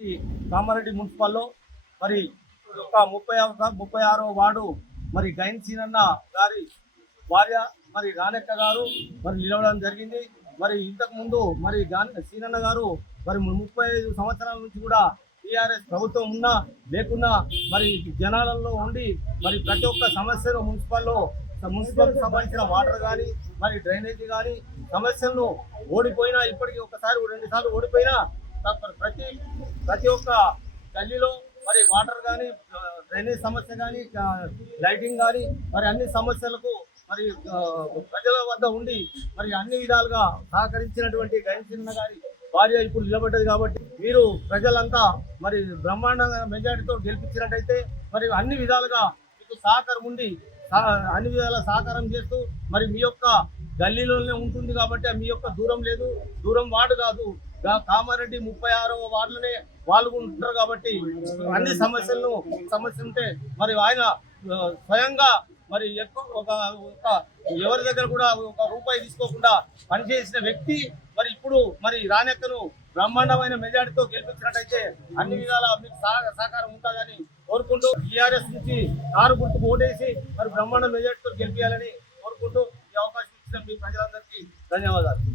ఈ కామారెడ్డి మున్సిపల్లో మరి యొక్క 36వ వార్డు మరి గైన్ సీనన్న గారి భార్య మరి రానెక్క గారు మరి నిలవడం జరిగింది. మరి ఇంతకు ముందు మరి సీనన్న గారు మరి 35 సంవత్సరాల నుంచి కూడా టీఆర్ఎస్ ప్రభుత్వం ఉన్నా లేకున్నా మరి జనాలలో ఉండి మరి ప్రతి ఒక్క సమస్యను మున్సిపల్కి సంబంధించిన వాటర్ కానీ మరి డ్రైనేజీ కానీ సమస్యలను ఓడిపోయినా ఇప్పటికీ ఒకసారి 2 సార్లు ఓడిపోయినా ప్రతి ఒక్క గల్లీలో మరి వాటర్ కానీ డ్రైనేజ్ సమస్య కానీ లైటింగ్ కానీ మరి అన్ని సమస్యలకు మరి ప్రజల వద్ద ఉండి మరి అన్ని విధాలుగా సహకరించినటువంటి గైన్ సీనన్న గారి భార్య ఇప్పుడు నిలబడ్డది. కాబట్టి మీరు ప్రజలంతా మరి బ్రహ్మాండంగా మెజారిటీతో గెలిపించినట్టయితే మరి అన్ని విధాలుగా మీకు సహకారం ఉండి అన్ని విధాల సహకారం చేస్తూ మరి మీ యొక్క గల్లీలోనే ఉంటుంది కాబట్టి మీ యొక్క దూరం వార్డు కాదు, కామారెడ్డి 36వ వార్డులోనే వాళ్ళు ఉంటారు కాబట్టి అన్ని సమస్య ఉంటే మరి ఆయన స్వయంగా మరి ఎవరి దగ్గర కూడా ఒక రూపాయి తీసుకోకుండా పనిచేసిన వ్యక్తి మరి ఇప్పుడు మరి రానెక్కను బ్రహ్మాండమైన మెజార్టీతో గెలిపించినట్టయితే అన్ని విధాలా మీకు సహకారం ఉంటుందని కోరుకుంటూ టీఆర్ఎస్ నుంచి కారు గుర్తుకు ఓటేసి మరి బ్రహ్మాండ మెజార్టీతో గెలిపించాలని కోరుకుంటూ ఈ అవకాశం ఇచ్చిన మీ ప్రజలందరికీ ధన్యవాదాలు.